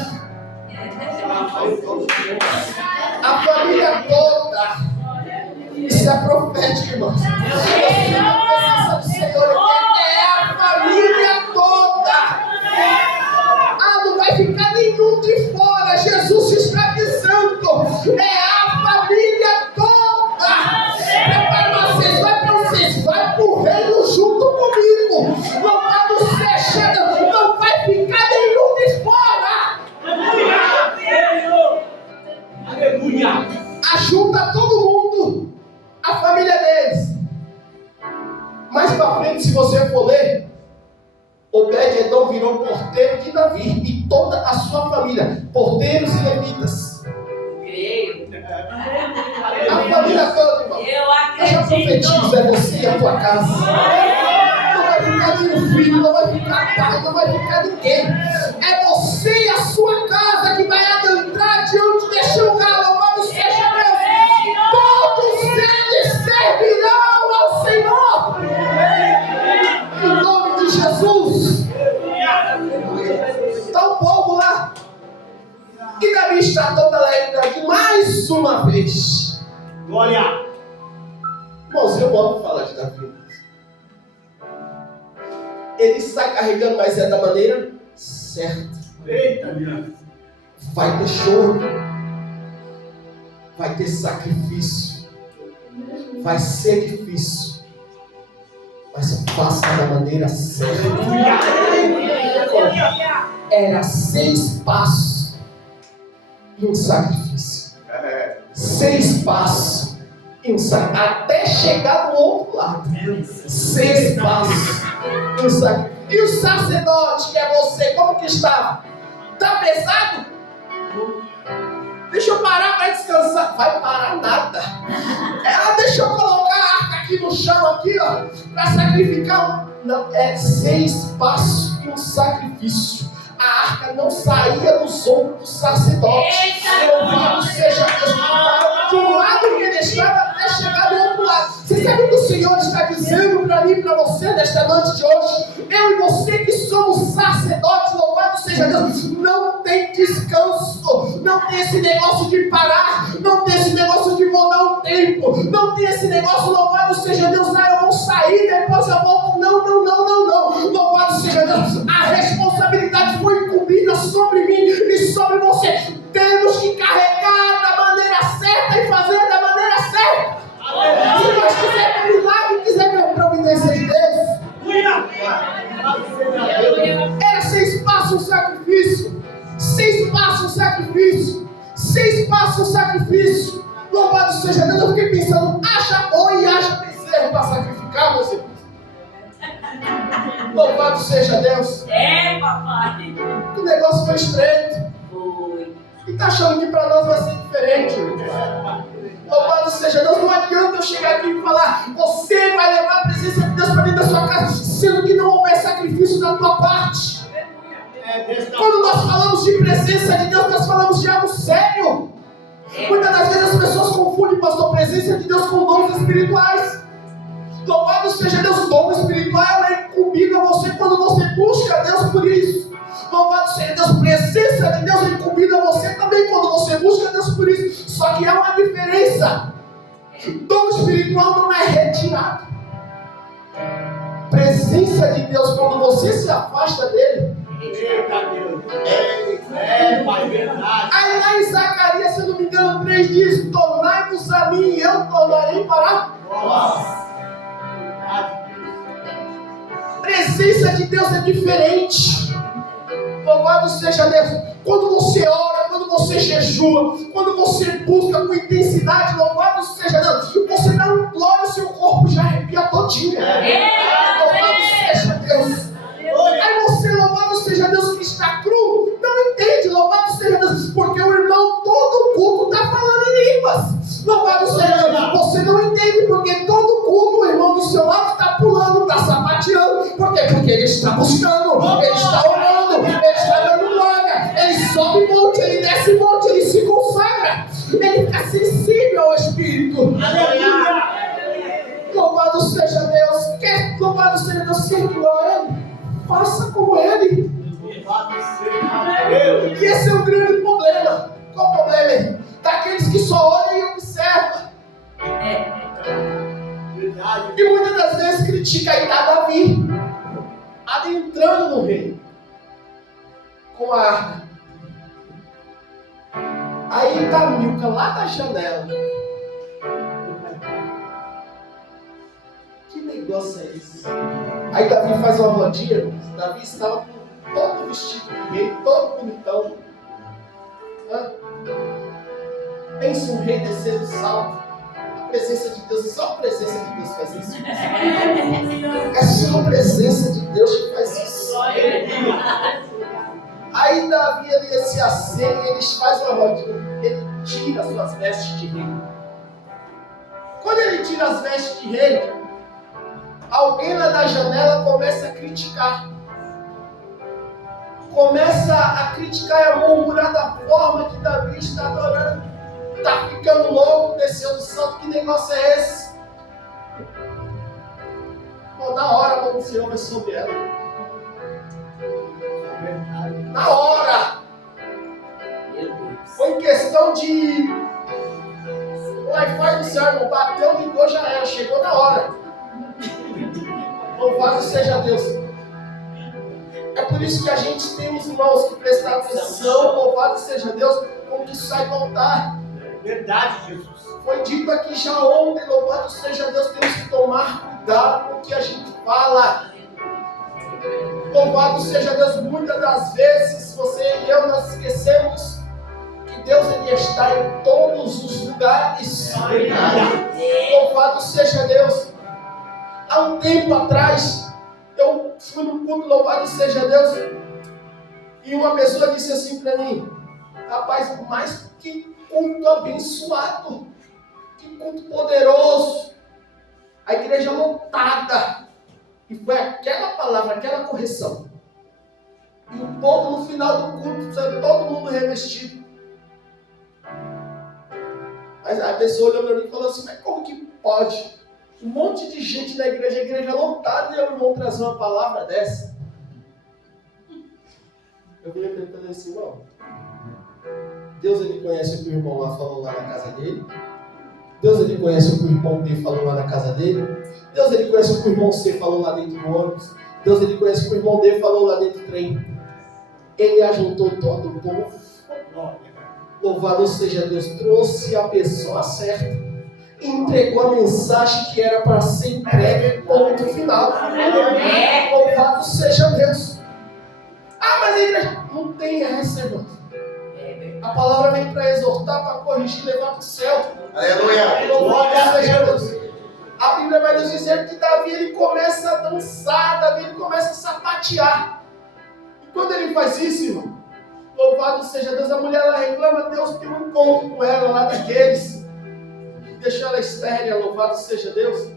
A família toda. Isso é profético, irmãos. Você na presença do Senhor é a família toda. Não vai ficar nenhum de fora. Jesus está dizendo: é a família toda. Prepara vocês, vai para o reino junto comigo. Louvado seja Deus. Não vai ficar nenhum de fora. Aleluia. Ajunta todo mundo, a família deles. Mais para frente, se você for ler, Obed-edom virou porteiro de Davi e toda a sua família, porteiros e levitas. Creio. A família toda, irmão. Eu já profetizo, é você e a tua casa. Não vai ficar nenhum filho, não vai ficar pai, não vai ficar ninguém. É você e a sua casa que vai adentrar diante deste lugar. Louvado seja Deus. Todos eles servirão ao Senhor. Em nome de Jesus. Está o povo lá. E Davi está toda alegre mais uma vez. Glória. Irmãos, eu amo falar de Davi. Ele sai carregando, mas é da maneira certa. Eita, minha. Vai ter choro. Vai ter sacrifício. Vai ser difícil. Mas faça da maneira certa. Era 6 passos e um sacrifício. 6 passos e um sacrifício. Até chegar do outro lado. 6 passos e um sacrifício. E o sacerdote, que é você, como que está? Está pesado? Deixa eu parar para descansar. Vai parar nada. Deixa eu colocar a arca aqui no chão, aqui, ó, para sacrificar. Não, é 6 passos e um sacrifício. A arca não saía dos ombros do sacerdote. Louvado seja Deus. De um lado que ele estava até chegar do outro lado. Você sabe o que o Senhor está dizendo para mim e para você nesta noite de hoje? Eu e você que somos sacerdotes, louvado seja Deus, não tem descanso, não tem esse negócio de parar, não tem esse negócio de vou dar um tempo, não tem esse negócio, louvado seja Deus, eu vou sair, depois eu volto. Não, louvado seja Deus, a responsabilidade foi incumbida sobre mim e sobre você. Temos que carregar da maneira certa e fazer da maneira certa. Se nós quisermos milagre, quisermos providência de Deus. Era 6 passos um sacrifício. 6 passos um sacrifício. 6 passos um sacrifício. Louvado seja Deus. Eu fiquei pensando, acha boi e acha bezerro para Louvado seja Deus. É, papai. O negócio foi estreito. Foi. E tá achando que para nós vai ser diferente. Louvado seja Deus. Não adianta eu chegar aqui e falar, você vai levar a presença de Deus para dentro da sua casa, sendo que não houver sacrifício da tua parte. Quando nós falamos de presença de Deus, nós falamos de algo sério. Muitas das vezes as pessoas confundem, pastor, presença de Deus com dons espirituais. Louvado seja Deus, o dom espiritual é incumbido a você quando você busca Deus por isso. Louvado seja Deus, presença de Deus é incumbido a você também quando você busca Deus por isso. Só que há uma diferença. Dom espiritual não é retirado. Presença de Deus, quando você se afasta dele. Eita Deus. Pai, verdade. Aí lá em Zacarias, se eu não me engano, 3 diz: tornai-vos a mim e eu tornarei para Nossa. presença de Deus é diferente. Louvado seja Deus. Quando você ora, quando você jejua, quando você busca com intensidade, louvado seja Deus, você dá um glória, o seu corpo já arrepia todinho. Louvado seja Deus. Aí você, louvado seja Deus, que está cru, não entende, louvado seja Deus, porque o irmão todo culto está falando em línguas. Louvado seja Deus, você não entende, porque todo culto o irmão do seu lado está pulando, está sapateando. Por quê? Porque ele está buscando, ele está orando, ele está dando glória, ele sobe monte, ele desce monte, ele se consagra, ele fica sensível ao Espírito. Louvado seja Deus. Quer louvado seja Deus, quer glória, faça como ele. E esse é o grande problema. Qual o problema? Daqueles que só olham e observam. E muitas das vezes critica. Aí está Davi adentrando no reino com a arca. Aí está Milca lá da janela. Que negócio é esse? Aí Davi faz uma rodinha. Davi estava todo vestido de rei, todo bonitão. Pensa um rei descendo o salto. A presença de Deus, só a presença de Deus faz isso. É só a presença de Deus que faz isso. Aí Davi ele se acende, eles fazem uma rodinha. Ele tira as suas vestes de rei. Quando ele tira as vestes de rei, alguém lá da janela começa a criticar. Começa a criticar e a murmurar da forma que Davi está adorando. Está ficando louco, desceu do santo, que negócio é esse? Bom, na hora a mão do Senhor vai sobre ela. Na hora. Foi questão de... O Wi-Fi do céu, irmão, bateu, ligou, já era, chegou na hora. Louvado seja Deus. É por isso que a gente tem os irmãos que prestam atenção, louvado seja Deus, como que sai do altar. Verdade, Jesus. Foi dito aqui já ontem, louvado seja Deus, temos que tomar cuidado com o que a gente fala. Louvado seja Deus, muitas das vezes você e eu nós esquecemos que Deus ele está em todos os lugares. Louvado seja Deus. Há um tempo atrás, eu fui num culto, louvado seja Deus, e uma pessoa disse assim para mim: rapaz, mas que culto abençoado, que culto poderoso, a igreja lotada. E foi aquela palavra, aquela correção. E o povo no final do culto, todo mundo revestido. Mas a pessoa olhou para mim e falou assim: mas como que pode? Um monte de gente na igreja, a igreja lotada, e o irmão trazer uma palavra dessa. Eu virei para ele e falei assim: irmão, Deus ele conhece o que o irmão lá falou lá na casa dele. Deus ele conhece o que o irmão B falou lá na casa dele. Deus ele conhece o que o irmão C falou lá dentro do ônibus. Deus ele conhece o que o irmão D falou lá dentro do trem. Ele ajuntou todo o povo. Louvado seja Deus, trouxe a pessoa certa. Entregou a mensagem que era para ser entregue, ponto final. Louvado seja Deus. Ah, mas a igreja não tem essa, irmão. A palavra vem para exortar, para corrigir, levar para o céu. Aleluia. Louvado seja Deus. A Bíblia vai nos dizer que Davi ele começa a dançar, Davi ele começa a sapatear. E quando ele faz isso, irmão, louvado seja Deus, a mulher ela reclama, Deus tem um encontro com ela lá daqueles, deixou ela estéril, louvado seja Deus.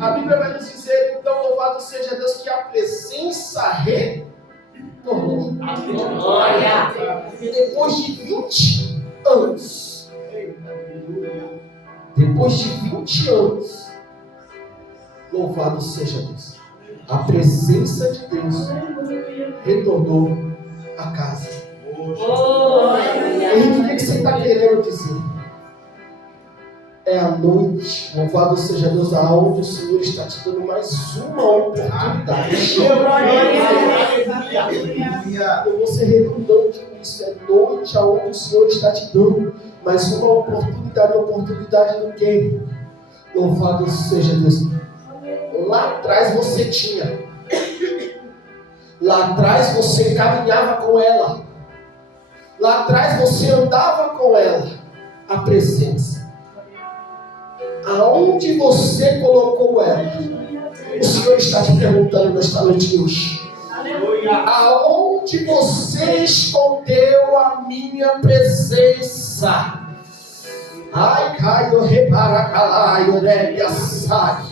A Bíblia vai nos dizer, então, louvado seja Deus, que a presença retornou. Glória. E depois de 20 anos, depois de 20 anos, louvado seja Deus, a presença de Deus retornou à casa. Henrique, o que você está querendo dizer? É a noite, louvado seja Deus, aonde o Senhor está te dando mais uma oportunidade. Eu vou ser redundante com isso. É noite aonde o Senhor está te dando mais uma oportunidade. Oportunidade do quê? Louvado seja Deus. Lá atrás você tinha. Lá atrás você caminhava com ela. Lá atrás você andava com ela. A presença. Aonde você colocou ela? O Senhor está te perguntando nesta noite de hoje. Aonde você escondeu a minha presença? Ai, Caio, reparacalaio, sai.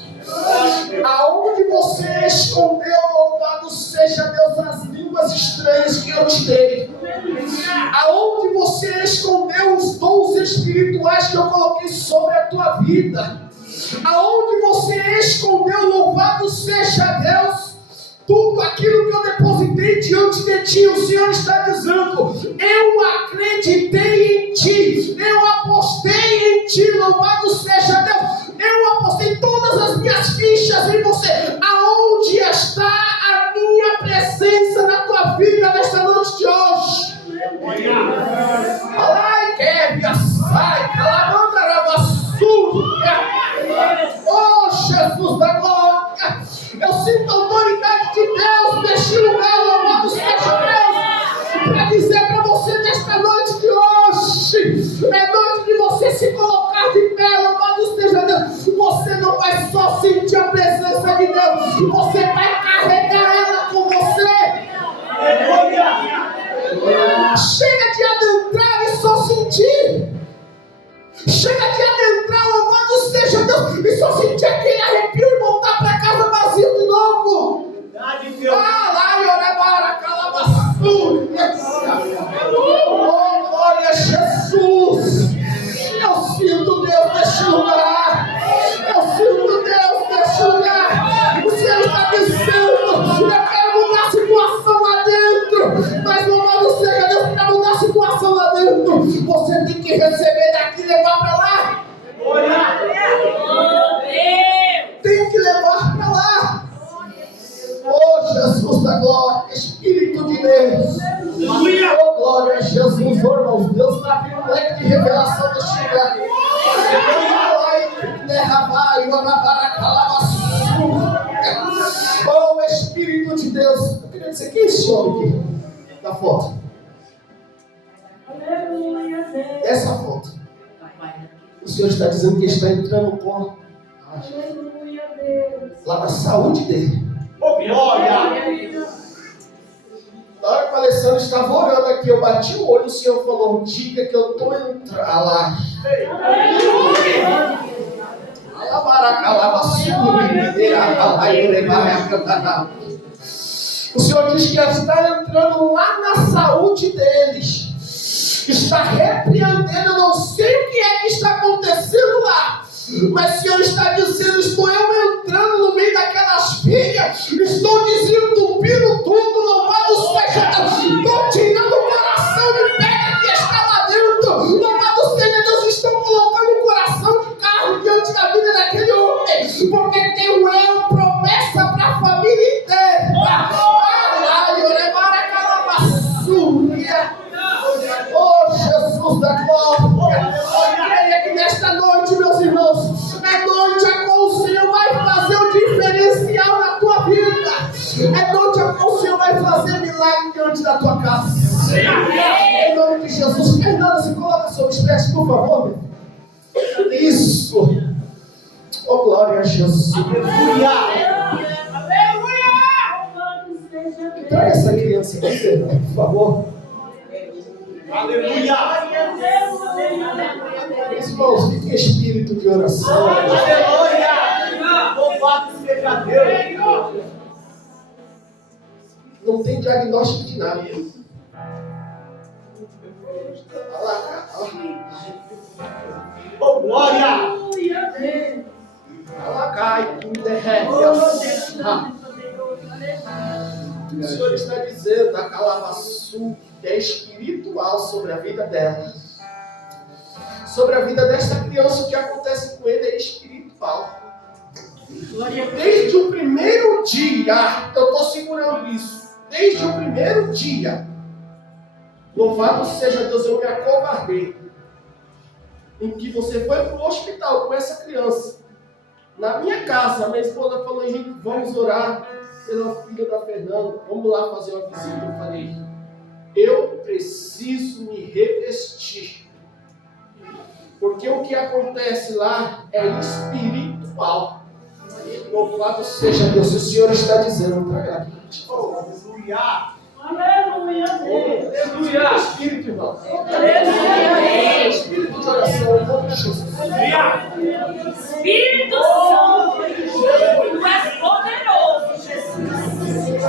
Aonde você escondeu, louvado seja Deus, as línguas estranhas que eu te dei? Aonde você escondeu os dons espirituais que eu coloquei sobre a tua vida? Aonde você escondeu, louvado seja Deus, tudo aquilo que eu depositei diante de ti? O Senhor está dizendo, eu acreditei em ti, eu apostei em ti, louvado seja Deus, eu apostei todas as minhas fichas em você. Aonde está a minha presença na tua vida nesta noite de hoje? Ai, Kevia, sai, oh, Jesus da glória, eu sinto a autoridade de Deus neste lugar, louvado seja Deus, para dizer para você nesta noite de hoje, é noite de você se colocar de pé, louvado seja Deus. Você não vai só sentir a presença de Deus, você vai carregar ela com você. Chega de adentrar e só sentir. Chega de adentrar, louvado seja Deus, e só sentir aquele arrepio e voltar para casa vazio de novo. Oh, glória a Jesus. Eu sinto Deus neste lugar. Eu sinto Deus neste lugar. O Senhor está dizendo, eu quero mudar a situação lá dentro. Mas louvado seja Deus, para mudar a situação lá dentro, você tem que receber daqui e levar para lá. Tem que levar para lá. Oh, Jesus da glória, Espírito de Deus. Oh, glória a Jesus, oh, irmãos. Deus está abrindo um leque de revelação neste lugar. Oh, Espírito de Deus. Eu queria dizer, quem é esse homem aqui da foto? Essa foto. O Senhor está dizendo que está entrando no ponto lá na saúde dele. Oh, glória! Na hora que o Alessandro estava orando aqui, eu bati o olho, o Senhor falou, diga que eu estou entrando lá. O Senhor diz que está entrando lá na saúde deles. Está repreendendo, eu não sei o que é que está acontecendo lá. Mas o Senhor está dizendo, estou eu entrando no meio daquelas filhas, estou desentupindo tudo, louvado seja Deus, estou tirando o coração de pedra que está lá dentro, louvado seja Deus, estou colocando o coração de carne diante da vida daquele homem, porque tenho eu promessa para a família inteira. Oh, Jesus da glória, creia que nesta noite, meus irmãos, é noite a qual o Senhor vai fazer o diferencial na tua vida, é noite a qual o Senhor vai fazer milagre diante da tua casa. Em nome de Jesus. Fernanda, se coloca sobre os pés, por favor. Isso. Oh, glória a Jesus. Traga essa criança aqui, Fernando, por favor. Aleluia. Irmãos, fique em espírito de oração. Aleluia. Louvado seja Deus. Não tem diagnóstico de nada. Olha lá, Oh, glória. olha lá, cai, me derrete. O Senhor está dizendo a Calavaçu que é espiritual sobre a vida dela. Sobre a vida desta criança, o que acontece com ele é espiritual. Desde o primeiro dia, eu estou segurando isso. Desde o primeiro dia, louvado seja Deus, eu me acovardei. Em que você foi para o hospital com essa criança. Na minha casa, minha esposa falou: Henrique, vamos orar pela filha da Fernanda, vamos lá fazer uma visita. Eu falei: eu preciso me revestir, porque o que acontece lá é espiritual. Louvado seja Deus, o Senhor está dizendo para ela. Oh, aleluia. Aleluia! Espírito, irmão. Aleluia! Espírito de oração, em nome de Jesus. Espírito Santo, tu és poderoso, Jesus.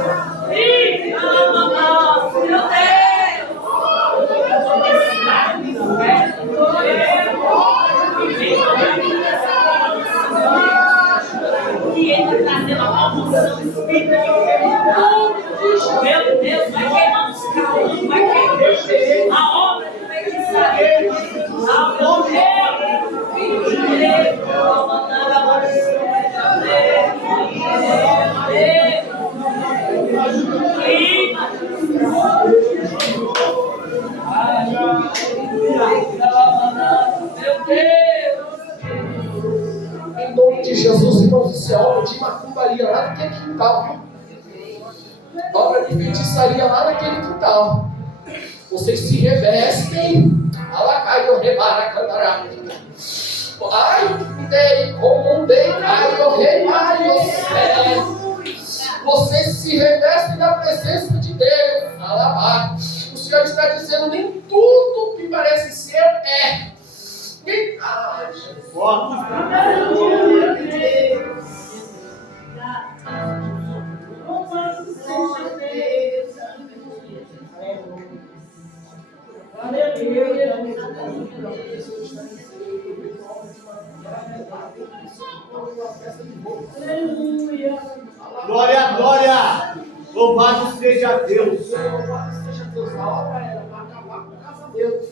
Ih, mamãe, meu Deus. Que entra trazendo a maldição, Espírito de meu Deus, vai queimando os carros, vai queimando a obra do feitiçaria, a meu Deus. Em nome de Jesus, irmãos, isso é obra de macumbaria lá naquele quintal, viu? Obra de feitiçaria lá naquele quintal. Vocês se revestem. Alacaio rebara cantará. Ai, dei como dei caio remaio. Vocês se revestem da presença de Deus. Alabar. O Senhor está dizendo: nem tudo que parece ser é. Ai, Jesus. Glória, glória. Louvado seja Deus. Louvado seja Deus. A obra era para acabar com o casamento.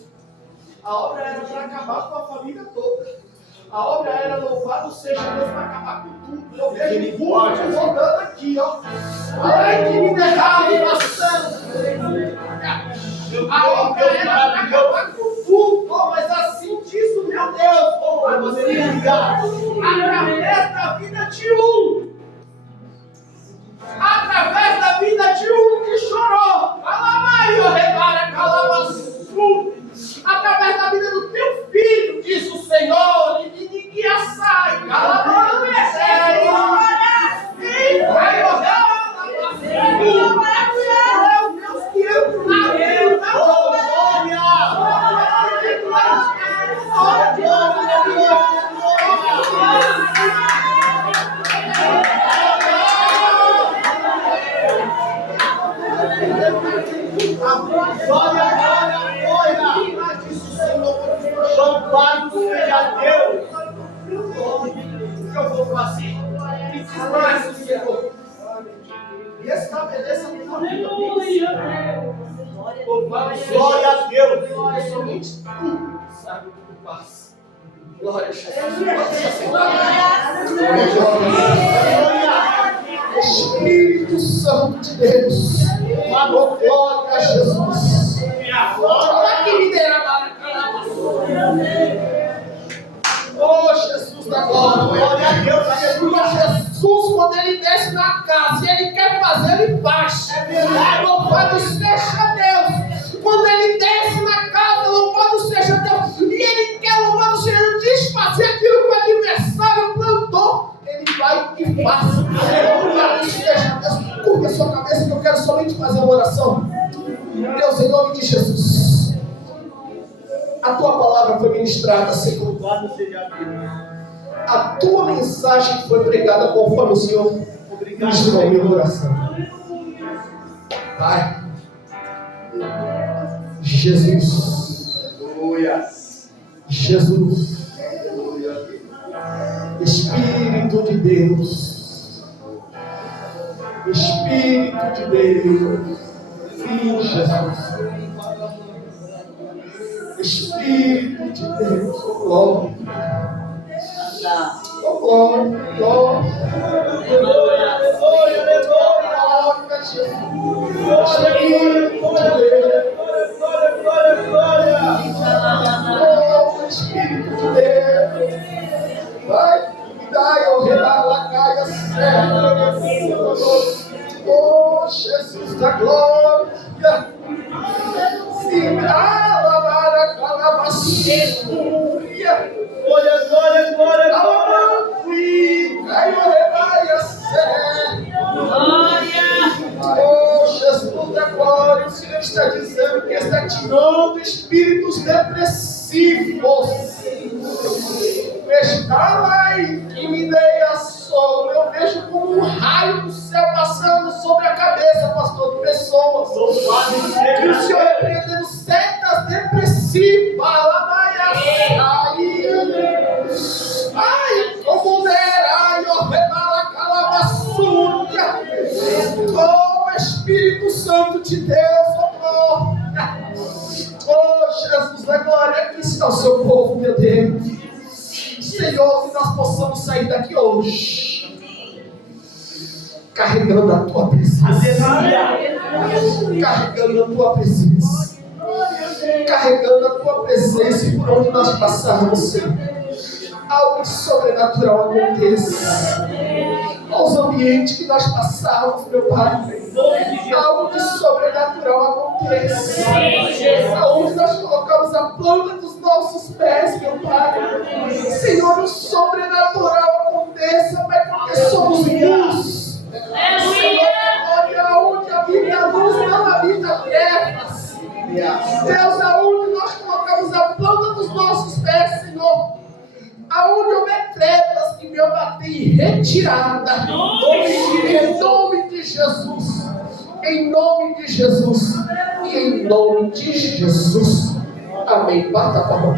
A obra era para acabar com a família toda. A obra era, louvado seja Deus, para acabar com tudo. Eu vejo muito rodando aqui, ó. Ai, que me derrame bastante. A obra era para acabar com tudo. Oh, mas assim diz o meu Deus. Louvado seja Deus. Através da vida de um. Através da vida de um que chorou. Calamaio, repara, calamaçu. Através da vida do teu filho, diz o Senhor, e ninguém a sai. Calamaio, é o Deus que entra na vida. Louvado seja Deus. O que eu vou fazer? Me desgraça, Senhor. E estabeleça a minha vida. Glória a Deus. Porque somente tu sabe o que tu passa. Glória a Jesus. Pode se assentar. Espírito Santo de Deus. Glória a Jesus. Olha que me derramar. Oh, Jesus da glória. Glória a Deus. Aleluia. Jesus, quando ele desce na casa e ele quer fazer, ele faz. Louvado seja Deus. Quando ele desce na casa, louvado seja Deus. E ele quer, louvado seja Deus, desfazer aquilo que o adversário plantou. Pai, e faça. Aleluia. Esteja, Deus, curva a sua cabeça que eu quero somente fazer uma oração. Deus, em nome de Jesus, a tua palavra foi ministrada, Senhor. Louvado seja Deus. A tua mensagem foi pregada conforme o Senhor ministrou a minha oração. Pai, Jesus, Aleluia. Jesus, Espírito de Deus, Espírito de Deus, sim, Jesus, Espírito de Deus, oh glória, oh glória, glória, Aleluia, aleluia, aleluia. glória, Jesus, Glória, Espírito glória, de Deus. glória, glória, glória. Oh, Espírito de Deus, vai, me dai, oh, redala, caia, serra, oh, Jesus da glória, sim, alabara, calabassuria, Glória, glória, glória, glória. alabafui, caio, rebaia, serra, Glória. oh, Jesus da glória, o Senhor está dizendo que está tirando espíritos depressivos. Está lá e me dei a sol. Eu vejo como um raio do céu passando sobre a cabeça, pastor, de pessoas. Louvado E seja o Senhor repreendendo setas depressivas. Ai, como mulher, eu rebala calabassuria. Oh, Espírito Santo de Deus, oh, oh, Jesus da glória, aqui está o seu povo, meu Deus. Senhor, que nós possamos sair daqui hoje carregando a tua presença, carregando a tua presença, carregando a tua presença, e por onde nós passarmos, Senhor, algo sobrenatural aconteça. Aos ambientes que nós passarmos, meu Pai, algo de sobrenatural aconteça. Aonde nós colocamos a planta dos nossos pés, meu Pai, Senhor, o sobrenatural aconteça, Pai, porque somos luz. Senhor, glória, aonde habita a luz, não habita trevas. Deus, aonde nós colocamos a planta dos nossos pés, Senhor, aonde houver trevas, que meu bater em retirada, em nome de Jesus, em nome de Jesus, e em nome de Jesus, amém. Bata a palma.